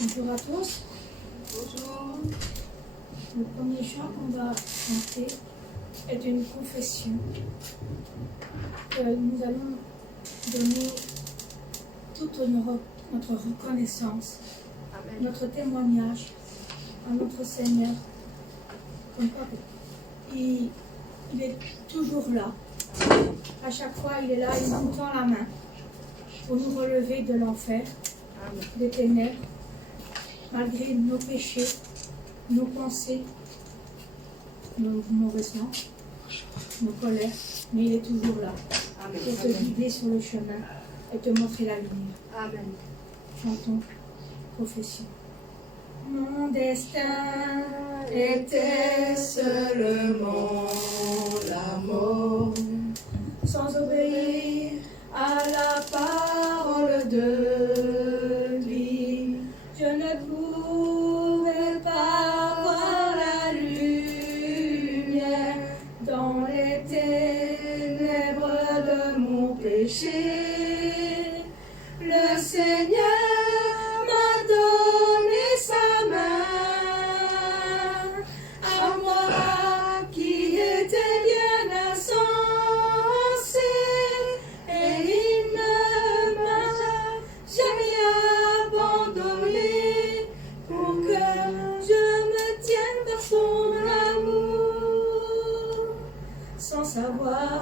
Bonjour à tous. Bonjour. Le premier chant qu'on va chanter est une confession que nous allons donner toute notre reconnaissance, Amen. notre témoignage à notre Seigneur. Comme quoi, il est toujours là. À chaque fois, il est là, il nous tend la main pour nous relever de l'enfer, des ténèbres, malgré nos péchés, nos pensées, nos mauvaisements, nos colères, mais il est toujours là Amen. pour te guider sur le chemin et te montrer la lumière. Amen. Chantons confession. Mon destin était seulement la mort, sans obéir à la parole de lui. Je ne pouvais pas voir la lumière dans les ténèbres de mon péché. Le Seigneur m'a donné sa main, à moi qui étais bien insensé, et il ne m'a jamais abandonné pour que je me tienne par son amour, sans savoir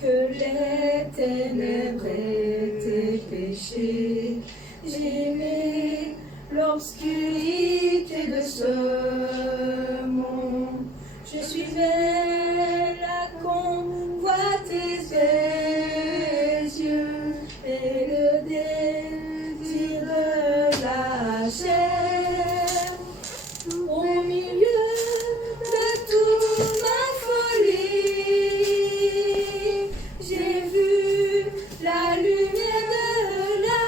que les ténèbres étaient péchées. J'aimais l'obscurité de ce monde. Je suivais la convoite des yeux et le désir de la chair. Au milieu de toute ma folie, j'ai vu la lumière de la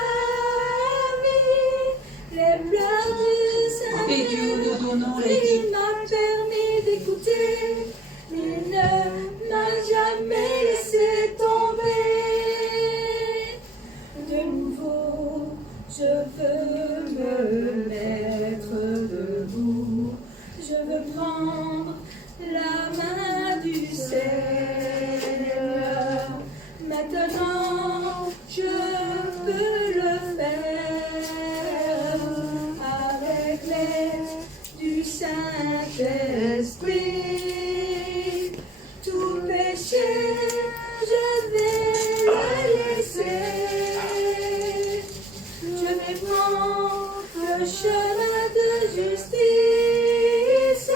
vie, les pleurs du Et Dieu nous donnons les Saint-Esprit m'a permis d'écouter, il ne m'a jamais laissé tomber. De nouveau, je veux me mettre debout, je veux prendre la main du Seigneur. Maintenant, je peux le faire avec l'aide du Saint-Esprit. Tout péché, je vais le laisser. Je vais prendre le chemin de justice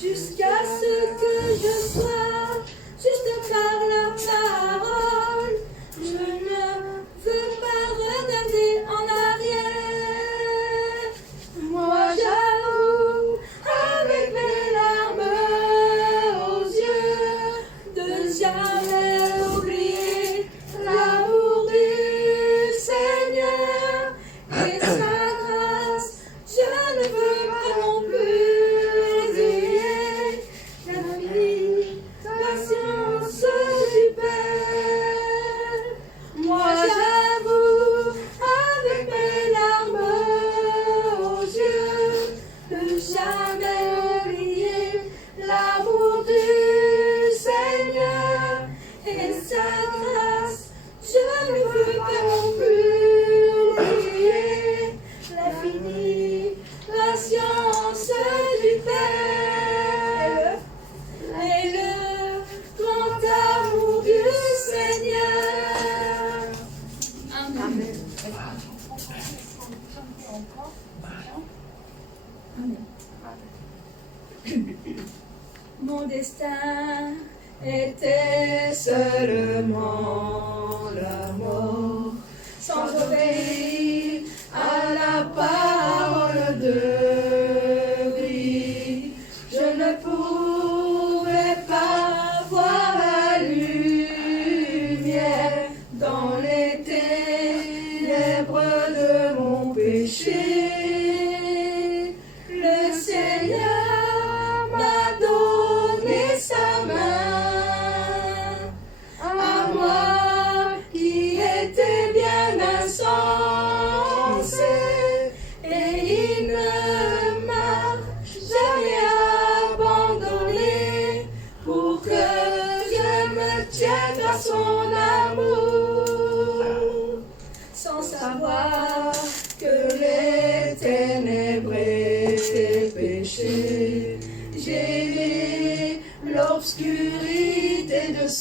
jusqu'à ce que je sois juste par la parole. Je ne veux pas regarder en arrière. Moi j'avoue avec mes larmes aux yeux de jamais oublier l'amour du Seigneur et sa grâce. Je ne veux pas non plus oublier l'infinie patience du Père. Moi j'avoue avec mes larmes aux yeux de jamais oublier l'amour du Seigneur et sa grâce. Je ne veux pas non plus oublier l'infinie patience du Père et le grand amour du Seigneur. Amen. Amen. Mon destin était seulement la mort, sans obéir à la parole de lui. Je ne pouvais pas voir la lumière dans les ténèbres de mon péché. Le Seigneur m'a donné sa main, à moi qui étais bien insensé,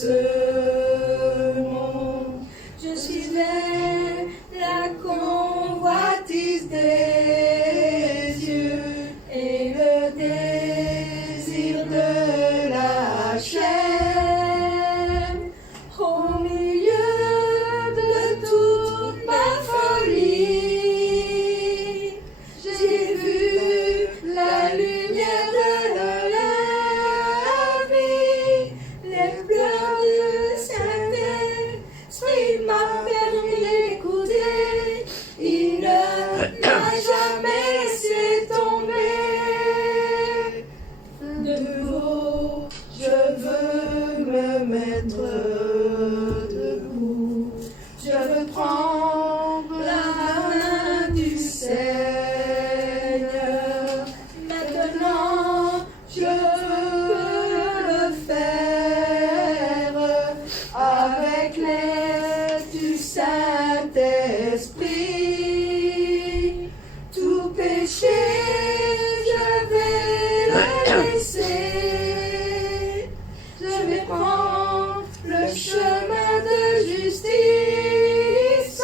ce monde. Je suivais la convoitise des yeux et le désir de la chair. Au milieu de toute ma folie, j'ai vu la lumière de la vie. Les pleurs du Saint-Esprit m'a permis d'écouter. Il ne m'a jamais laissé tomber. De nouveau, je veux me mettre debout. Je veux prendre la main du Seigneur. Maintenant, je veux le faire avec l'aide du Saint-Esprit. Tout péché, je vais le laisser. Je vais prendre le chemin de justice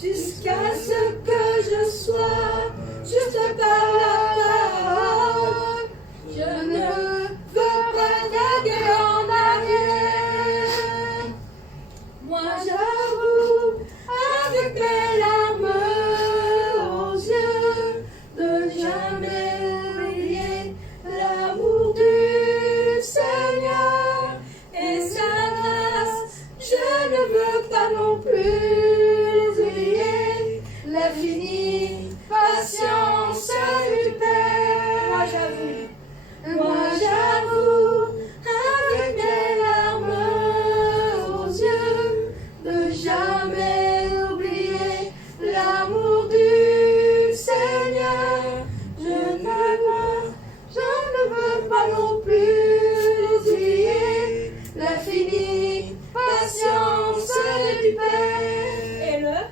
jusqu'à ce que je sois juste par la parole. Je ne veux pas regarder en arrière. Moi j'avoue avec mes larmes aux yeux de jamais oublier l'amour du Seigneur et sa grâce. Je ne veux pas non plus oublier l'infinie patience du Père. Moi j'avoue avec mes larmes aux yeux de jamais oublier l'amour du Seigneur. Je ne veux pas non plus oublier l'infinie patience du Père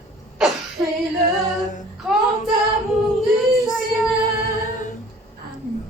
et le grand amour du Seigneur. Amen.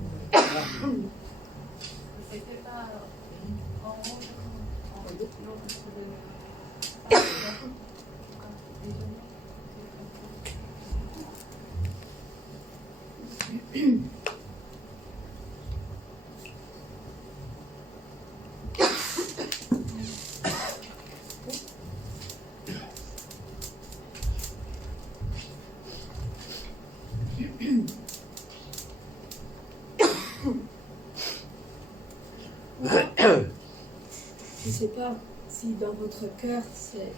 Je ne sais pas si dans votre cœur c'est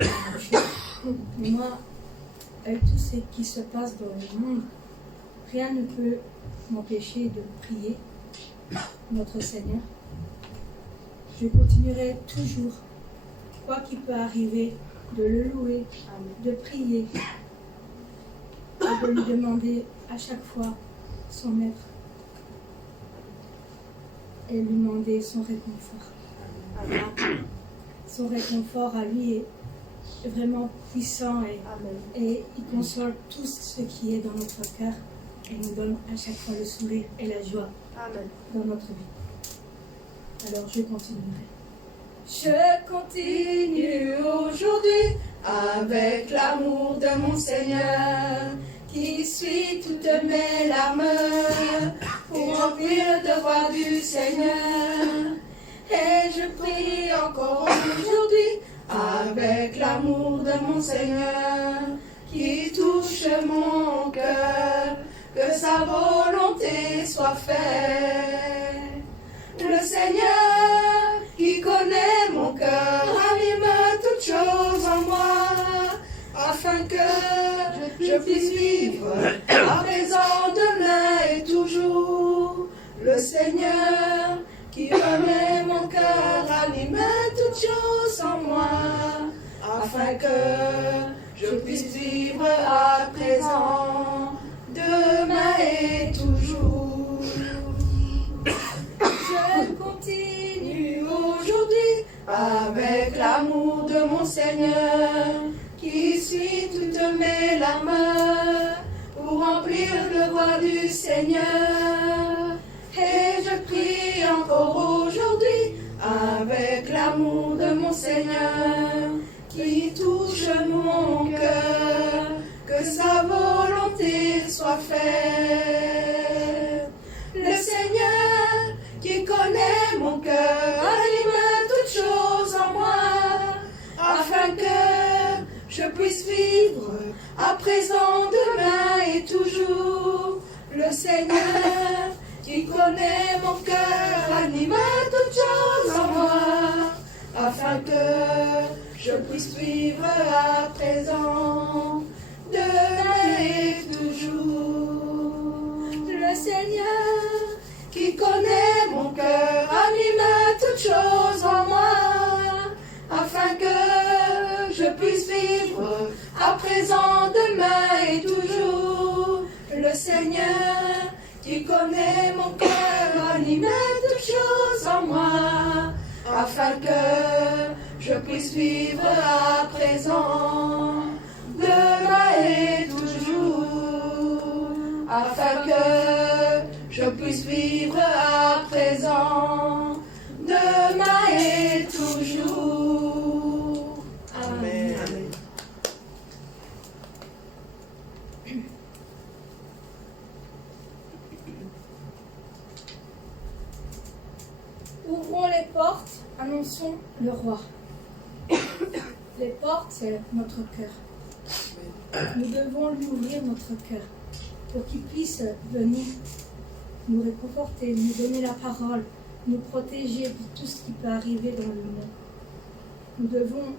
la même chose. Mais moi, avec tout ce qui se passe dans le monde, rien ne peut m'empêcher de prier notre Seigneur. Je continuerai toujours, quoi qu'il peut arriver, de le louer, de prier et de lui demander à chaque fois son maître et lui demander son réconfort. Son réconfort à lui est vraiment puissant et il console tout ce qui est dans notre cœur et nous donne à chaque fois le sourire et la joie dans notre vie. Alors je continuerai. Je continue aujourd'hui avec l'amour de mon Seigneur qui suit toutes mes larmes pour remplir le devoir du Seigneur. Et je prie encore aujourd'hui avec l'amour de mon Seigneur qui touche mon cœur, que sa volonté soit faite. Le Seigneur qui connaît mon cœur anime toutes choses en moi, afin que je puisse vivre à présent, demain et toujours. Le Seigneur qui connaît mon cœur anime toutes choses en moi, afin que je puisse vivre à présent, demain et toujours. Je continue aujourd'hui avec l'amour de mon Seigneur qui suit toutes mes larmes pour remplir le devoir du Seigneur. Et je prie encore aujourd'hui avec l'amour de mon Seigneur qui touche mon cœur, que sa volonté soit faite. Le Seigneur qui connaît mon cœur anime toutes choses en moi, afin que je puisse vivre à présent, demain et toujours. Le Seigneur qui connaît mon cœur anime toutes choses en moi, afin que je puisse vivre à présent, demain et toujours. Le Seigneur qui connaît mon cœur anime toutes choses en moi, afin que je puisse vivre à présent, demain et toujours. Le Seigneur qui connaît mon cœur anime toutes choses en moi, afin que je puisse vivre à présent, demain et toujours, afin que je puisse vivre à présent, demain et toujours. Amen. Amen. Ouvrons les portes, annonçons le roi. Les portes, c'est notre cœur. Nous devons lui ouvrir notre cœur pour qu'il puisse venir nous réconforter, nous donner la parole, nous protéger de tout ce qui peut arriver dans le monde. Nous devons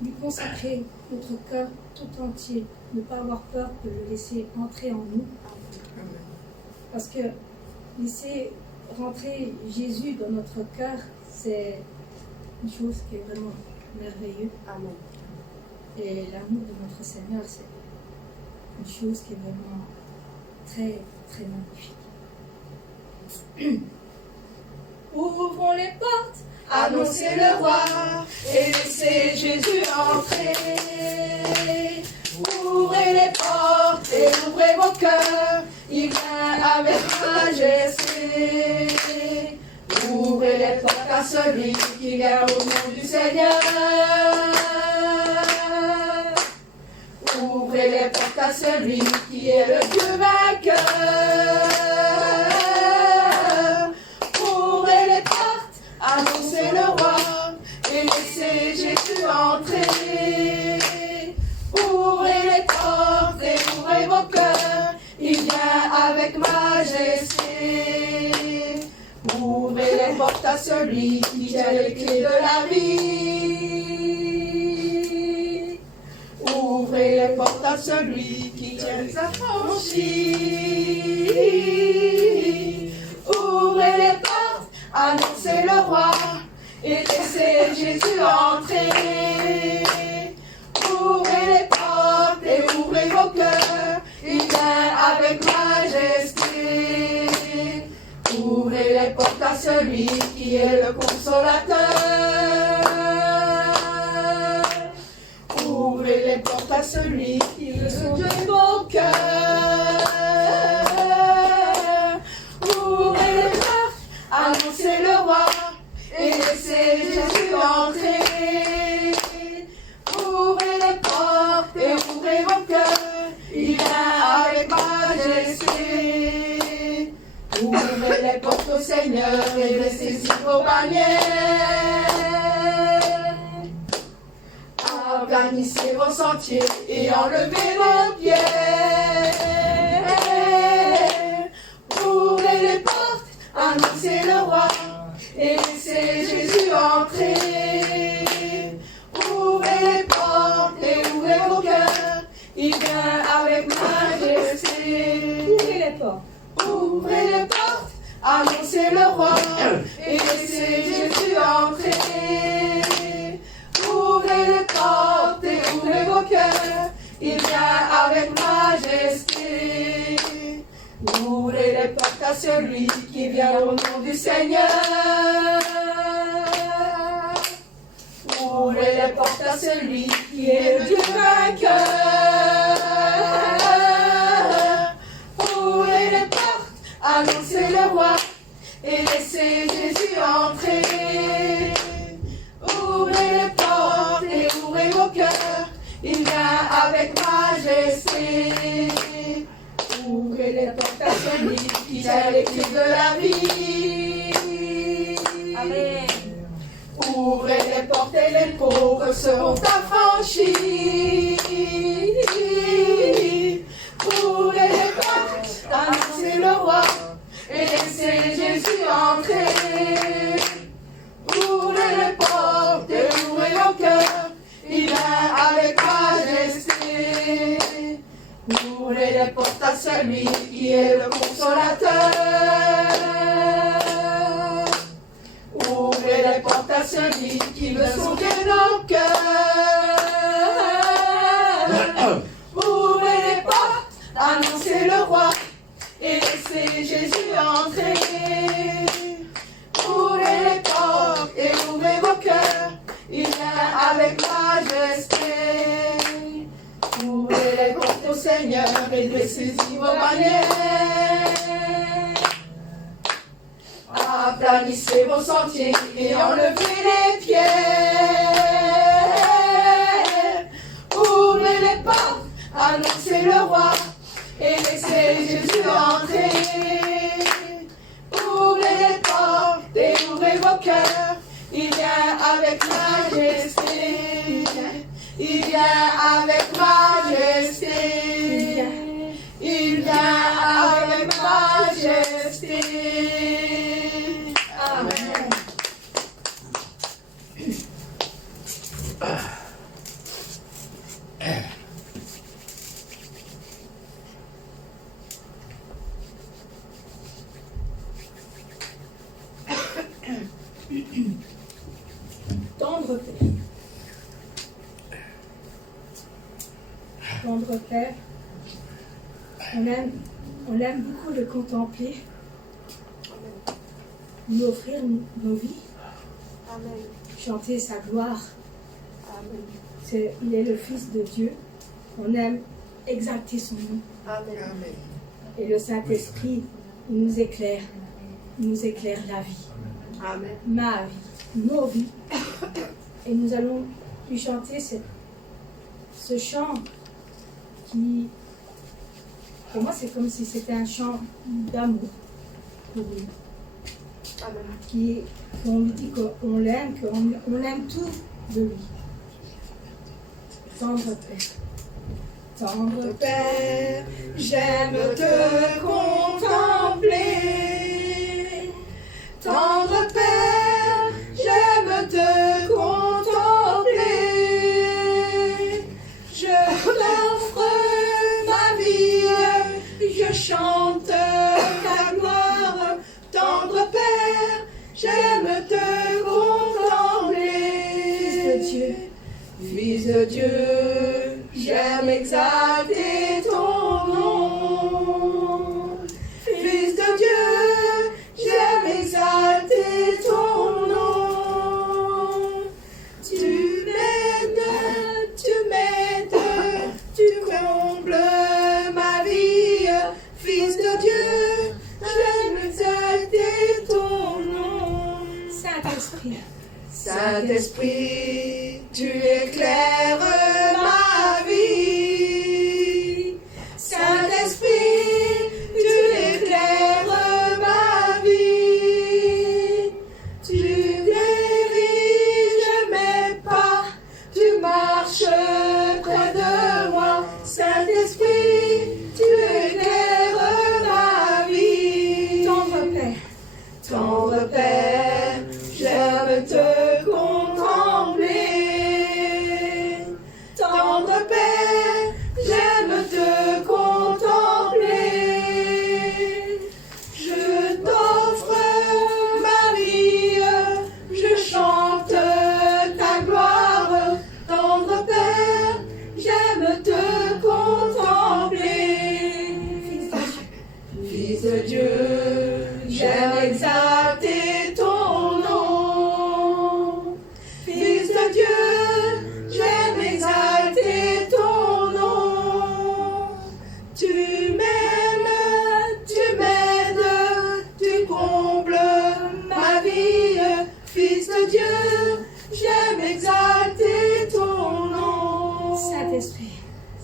lui consacrer notre cœur tout entier, ne pas avoir peur de le laisser entrer en nous. Parce que laisser rentrer Jésus dans notre cœur, c'est une chose qui est vraiment merveilleuse. Amen. Et l'amour de notre Seigneur, c'est une chose qui est vraiment très, très magnifique. Ouvrons les portes, Annoncez le roi et laissez Jésus entrer. Ouvrez les portes et ouvrez vos cœurs, il vient avec majesté. Ouvrez les portes à celui qui vient au nom du Seigneur. Ouvrez les portes à celui qui est le Dieu vainqueur. Ouvrez les portes, annoncez le roi et laissez Jésus entrer. Ouvrez les portes et ouvrez vos cœurs, il vient avec majesté. Ouvrez les portes à celui qui tient les clés de la vie. Ouvrez les portes à celui qui tient les affranchis. Ouvrez les portes, annoncez le roi et laissez Jésus entrer. Ouvrez les portes et ouvrez vos cœurs, il vient avec majesté. Ouvrez les portes à celui qui est le consolateur. Ouvrez les portes à celui qui est le Dieu de vos cœurs. Ouvrez les portes, annoncez le roi et laissez Jésus entrer. Ouvrez les portes et ouvrez vos cœurs, il vient avec majesté. Ouvrez les portes au Seigneur et laissez-y vos bannières. Aplanissez vos sentiers et enlevez vos pierres. Ouvrez les portes, annoncez le roi et laissez Jésus entrer. Ouvrez les portes et ouvrez vos cœurs, il vient avec majesté. ouvrez les portes. Ouvrez les portes, annoncez le roi et laissez Jésus entrer. Ouvrez les portes et ouvrez vos cœurs, il vient avec majesté. Ouvrez les portes à celui qui vient au nom du Seigneur. Ouvrez les portes à celui qui est le Dieu vainqueur. Ouvrez les portes, annoncez le roi et laissez Jésus entrer. avec majesté. Ouvrez les portes à celui qui a les clés de la vie. Amen. Ouvrez les portes et les pauvres seront affranchis. Ouvrez les portes, annoncez le roi et laissez Jésus entrer. Ouvrez les portes et ouvrez vos cœurs, il vient avec majesté. Ouvrez les portes à celui qui est le consolateur. Ouvrez les portes à celui qui veut sauver nos cœurs. Ouvrez les portes, annoncez le roi et laissez Jésus entrer. Ouvrez les portes et ouvrez vos cœurs, il vient avec majesté. Ouvrez les portes au Seigneur et laissez vos bannières. Aplanissez vos sentiers et enlevez les pierres. Ouvrez les portes, annoncez le roi et laissez Jésus entrer. Ouvrez les portes et ouvrez vos cœurs, il vient avec majesté. Il vient avec majesté. Il vient avec majesté. Amen. Tendre Père. Tendre Père, on aime beaucoup le contempler, lui offrir nos vies, Amen. chanter sa gloire. Amen. Il est le Fils de Dieu. On aime exalter son nom. Amen. Et le Saint-Esprit, il nous éclaire la vie, Amen. ma vie, nos vies. Et nous allons lui chanter ce chant qui, pour moi, c'est comme si c'était un chant d'amour pour lui. Amen. Qu'on lui dit qu'on l'aime, qu'on aime tout de lui. Tendre Père. Tendre Père, j'aime te contempler. Tendre Père, j'aime te contempler. Je t'offre ma vie, je chante ta gloire. Tendre Père, j'aime te contempler. Fils de Dieu, j'aime exalter ton nom. Fils de Dieu, j'aime exalter ton nom. Tu m'aides, tu combles ma vie. Fils de Dieu, j'aime exalter ton nom. Saint-Esprit. Saint-Esprit, tu éclaires ma vie. Saint-Esprit, tu éclaires ma vie. Tu diriges mes pas, tu marches près de moi. Saint-Esprit, tu éclaires ma vie. Tendre Père. Tendre Père, j'aime te contempler. Tendre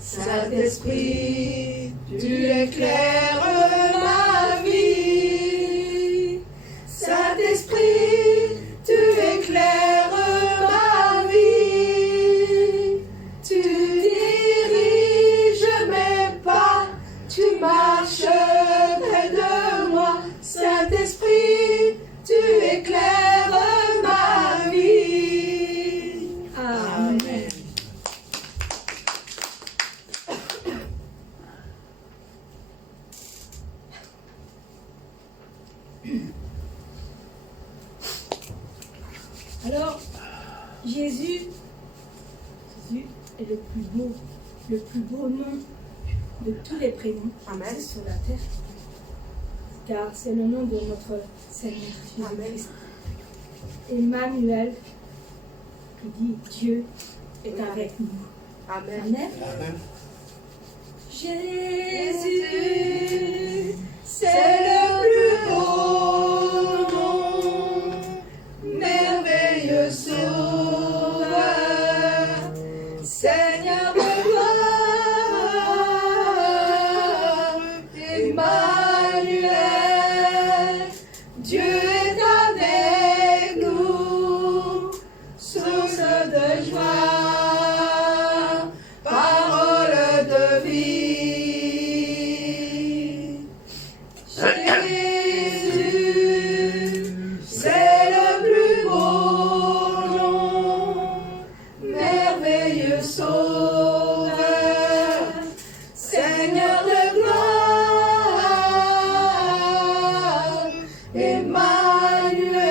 Saint-Esprit, tu éclaires ma vie. Saint-Esprit, tu éclaires ma vie. Tu diriges mes pas, tu marches près de moi. Saint-Esprit, tu éclaires ma vie. Amen. Alors, Jésus est le plus beau nom de tous les prénoms sur la terre, car c'est le nom de notre Seigneur Jésus-Christ. Emmanuel, qui dit Dieu est avec nous. Amen. Amen. Jésus, C'est le plus beau nom, merveilleux Sauveur, Seigneur de gloire, Emmanuel, Dieu est avec nous, source de joie, parole de vie. Jésus, c'est le plus beau nom, merveilleux Sauveur, Seigneur de gloire, Emmanuel,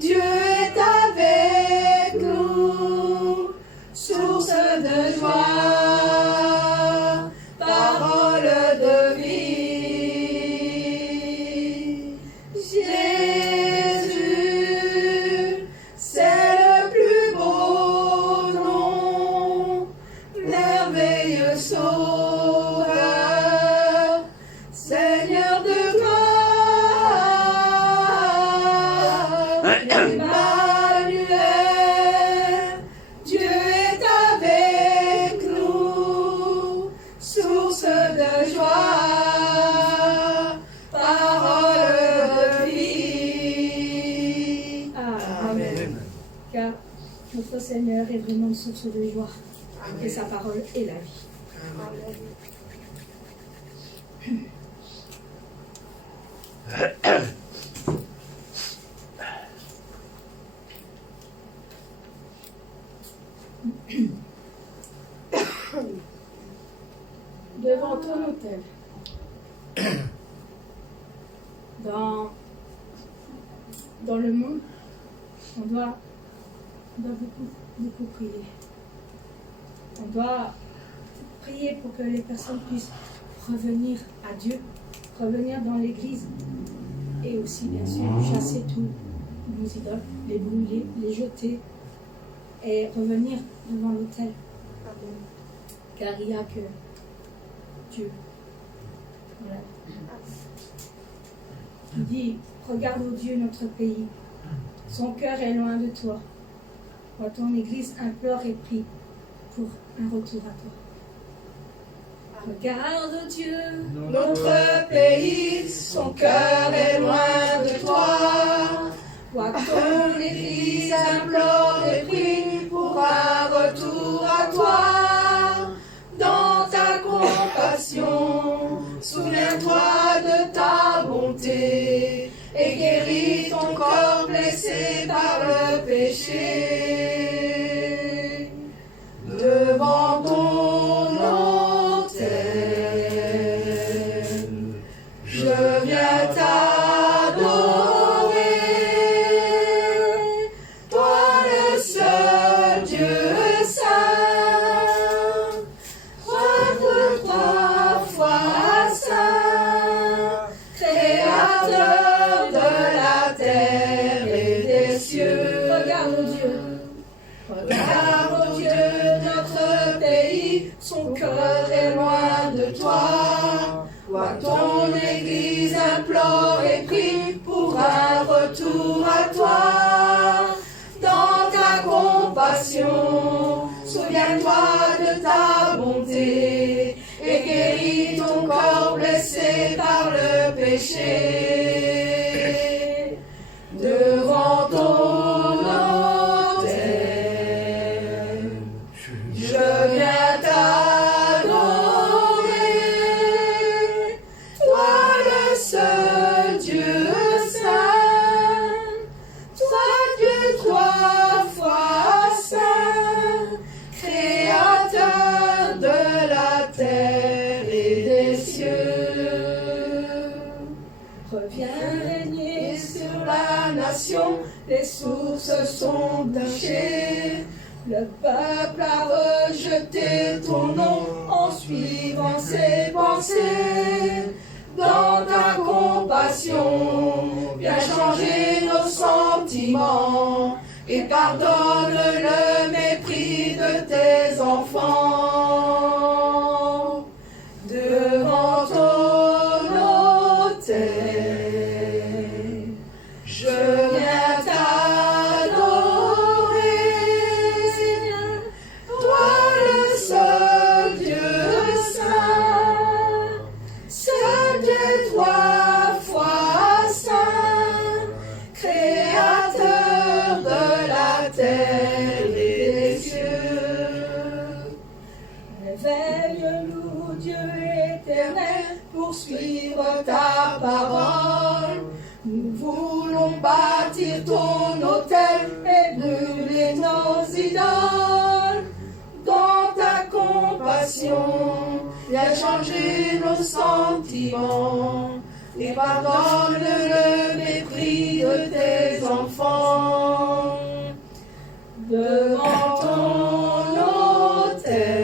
Dieu est avec nous, source de joie, parole de vie. Jésus, c'est le plus beau nom, merveilleux Sauveur, Seigneur de gloire, Emmanuel, Dieu est avec nous, source de joie, parole de vie. Amen. Car notre Seigneur est vraiment une source de joie, et sa parole est la vie. Devant ton autel, dans le monde, on doit beaucoup prier. On doit prier pour que les personnes puissent revenir à Dieu, revenir dans l'église et aussi, bien sûr, chasser tous nos idoles, les brûler, les jeter et revenir devant l'autel. Car il n'y a que Dieu. Voilà. Il dit, regarde, ô Dieu, notre pays. Son cœur est loin de toi. Vois ton Église implore et prie pour un retour à toi. Regarde, ô Dieu, Notre pays, son cœur est loin de toi. vois Ton Église implore et prie pour un retour à toi. Dans ta compassion, souviens-toi de ta bonté et guéris ton corps blessé par le péché. Devant ton autel, je viens t'adorer. Toi le seul Dieu saint, trois fois saint, créateur de la terre et des cieux. regarde, ô Dieu, Regarde, ô Dieu, notre pays, son cœur est loin de toi. Vois ton Église implore et prie pour un retour à toi. Dans ta compassion, souviens-toi de ta viens régner Et sur la nation, les sources sont tachées. Le peuple a rejeté ton nom en suivant ses pensées. Dans ta compassion, viens changer nos sentiments et pardonne le mépris de tes enfants. Devant ton autel, je viens t'adorer, toi le seul Dieu saint, seul Dieu trois fois saint, créateur de la terre et des cieux. Réveille-nous, Dieu éternel, Pour suivre ta parole, nous voulons bâtir ton autel et brûler nos idoles. Dans ta compassion, viens changer nos sentiments et pardonne le mépris de tes enfants. Devant ton autel,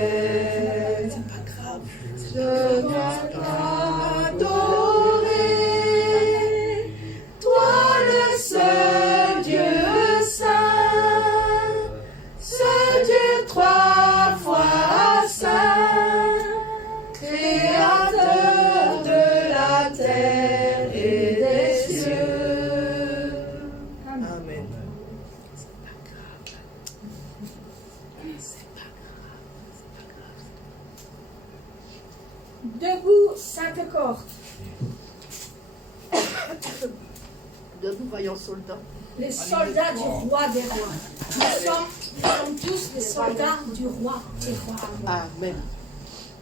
je viens t'adorer, toi le seul Dieu saint, seul Dieu trois fois saint, créateur de la terre et des cieux. Amen. Debout, sainte cohorte. Debout, vaillants soldats. Les soldats du roi des rois. Nous sommes tous les soldats du roi des rois. Amen.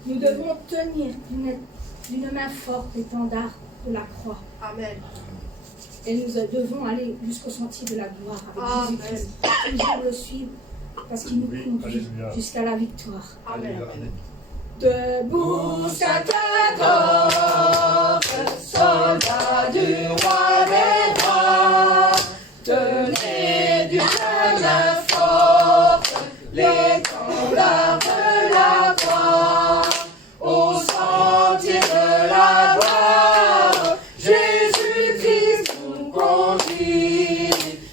Nous devons tenir d'une main forte l'étendard de la croix. Amen. Et nous devons aller jusqu'au sentier de la gloire avec Jésus-Christ. Toujours le suivre parce qu'il nous conduit jusqu'à la victoire. Amen. Debout, sainte cohorte, soldats du roi des rois, tenez d'une main forte l'étendard de la croix, au sentier de la gloire, Jésus-Christ nous conduit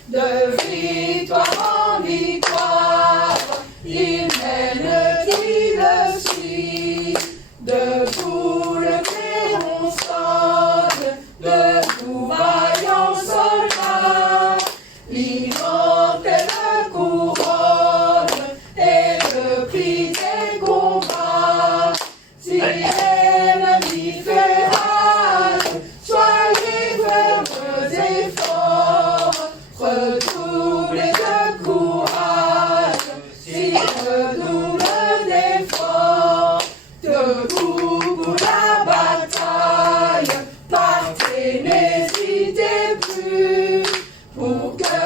de victoire en victoire, il mène qui le suit, debout le clairon sonne, debout vaillant soldat, l'immortelle couronne et le prix des combats. Si l'ennemi fait rage, soyez fermes et forts, redoublez de courage, si redouble d'efforts, debout pour la bataille, partez, n'hésitez plus, pour que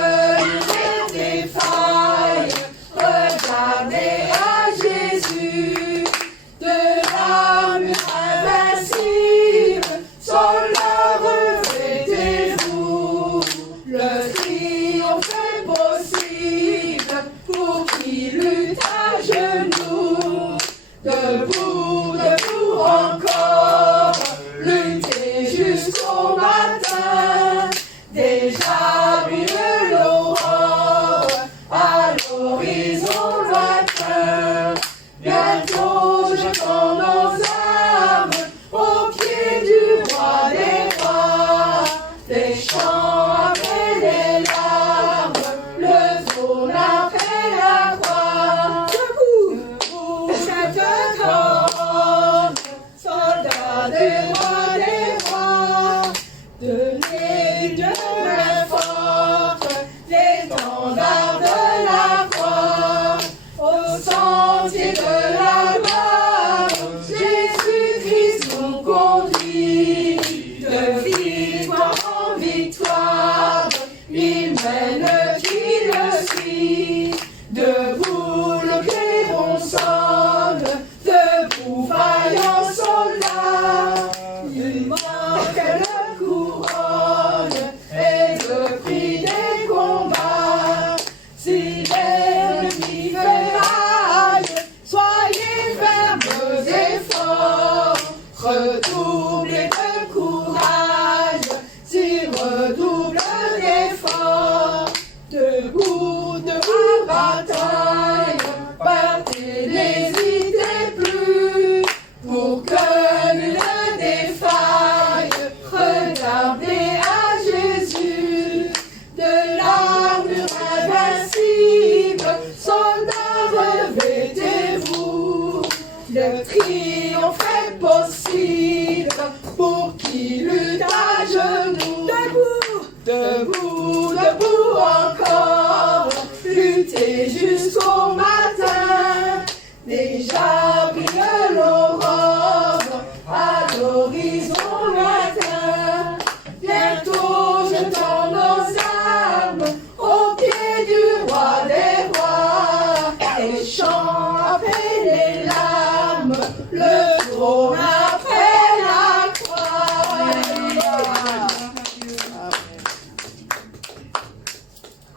l'unité défaille, regardez à Jésus, de l'armure invincible, soldats revêtez-vous, le triomphe est possible, pour qui lutte à genoux, debout, debout encore, luttez jusqu'au matin, déjà brille l'aurore, à l'horizon lointain, bientôt jetons nos armes, au pied du roi des rois, les chants après les larmes, le trône après la croix, debout, sainte cohorte. redoublez de courage, s'il redouble d'efforts. Debout, debout, bataille, partez, n'hésitez plus, pour que nul ne défaille, regardez à Jésus, de l'armure invincible, soldats revêtez-vous, le triomphe est possible, pour qui lutte à genoux. Debout, debout encore, luttez jusqu'au matin, déjà brille